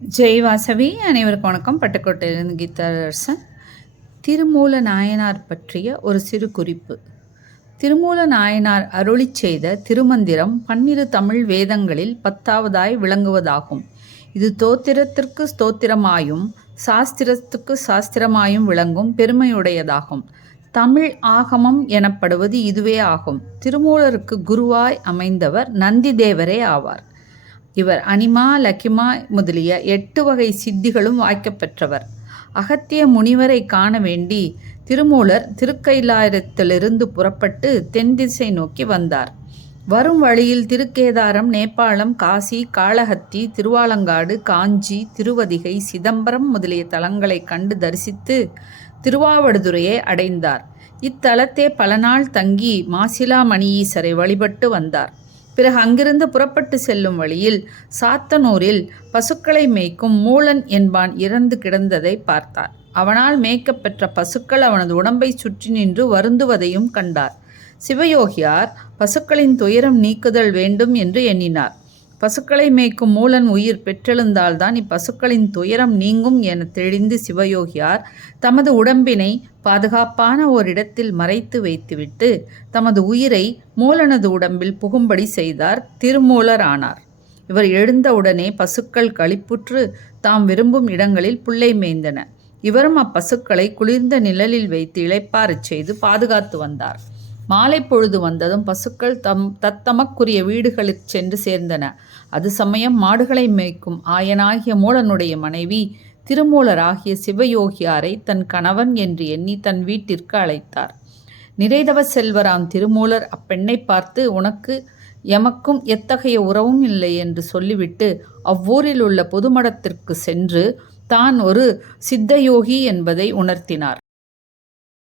ஜெய் வாசவி. அனைவருக்கும் வணக்கம். பட்டுக்கோட்டையிலிருந்து கீதாரசன். திருமூல நாயனார் பற்றிய ஒரு சிறு குறிப்பு. திருமூல நாயனார் அருளிச் செய்த திருமந்திரம் 12 தமிழ் வேதங்களில் 10வதாய் விளங்குவதாகும். இது தோத்திரத்திற்கு ஸ்தோத்திரமாயும் சாஸ்திரத்துக்கு சாஸ்திரமாயும் விளங்கும் பெருமையுடையதாகும். தமிழ் ஆகமம் எனப்படுவது இதுவே ஆகும். திருமூலருக்கு குருவாய் அமைந்தவர் நந்தி தேவரே ஆவார். இவர் அனிமா லக்கிமா முதலிய 8 வகை சித்திகளும் வாய்க்கப்பெற்றவர். அகத்திய முனிவரை காண வேண்டி திருமூலர் திருக்கைலாயத்திலிருந்து புறப்பட்டு தென் திசை நோக்கி வந்தார். வரும் வழியில் திருக்கேதாரம், நேபாளம், காசி, காளஹத்தி, திருவாலங்காடு, காஞ்சி, திருவதிகை, சிதம்பரம் முதலிய தலங்களை கண்டு தரிசித்து திருவாவடுதுறையை அடைந்தார். இத்தலத்தே பல நாள் தங்கி மாசிலாமணியீசரை வழிபட்டு வந்தார். பிறகு அங்கிருந்து புறப்பட்டு செல்லும் வழியில் சாத்தனூரில் பசுக்களை மேய்க்கும் மூலன் என்பான் இறந்து கிடந்ததை பார்த்தார். அவனால் மேய்க்கப்பெற்ற பசுக்கள் அவனது உடம்பை சுற்றி நின்று வருந்துவதையும் கண்டார். சிவயோகியார் பசுக்களின் துயரம் நீக்குதல் வேண்டும் என்று எண்ணினார். பசுக்களை மேய்க்கும் மூலன் உயிர் பெற்றெழுந்தால்தான் இப்பசுக்களின் துயரம் நீங்கும் என தெளிந்து சிவயோகியார் தமது உடம்பினை பாதுகாப்பான ஓரிடத்தில் மறைத்து வைத்துவிட்டு தமது உயிரை மூலனது உடம்பில் புகும்படி செய்தார். திருமூலர் ஆனார். இவர் எழுந்தவுடனே பசுக்கள் களிப்புற்று தாம் விரும்பும் இடங்களில் புல்லை மேய்ந்தன. இவரும் அப்பசுக்களை குளிர்ந்த நிழலில் வைத்து இளைப்பாறச் செய்து பாதுகாத்து வந்தார். மாலை பொழுது வந்ததும் பசுக்கள் தத்தமக்குரிய வீடுகளுக்கு சென்று சேர்ந்தன. அது சமயம் மாடுகளை மேய்க்கும் ஆயனாகிய மூலனுடைய மனைவி திருமூலராகிய சிவயோகியாரை தன் கணவன் என்று எண்ணி தன் வீட்டிற்கு அழைத்தார். நிறைதவ செல்வராம் திருமூலர் அப்பெண்ணை பார்த்து, உனக்கு எமக்கும் எத்தகைய உறவும் இல்லை என்று சொல்லிவிட்டு அவ்வூரில் உள்ள பொதுமடத்திற்கு சென்று தான் ஒரு சித்தயோகி என்பதை உணர்த்தினார்.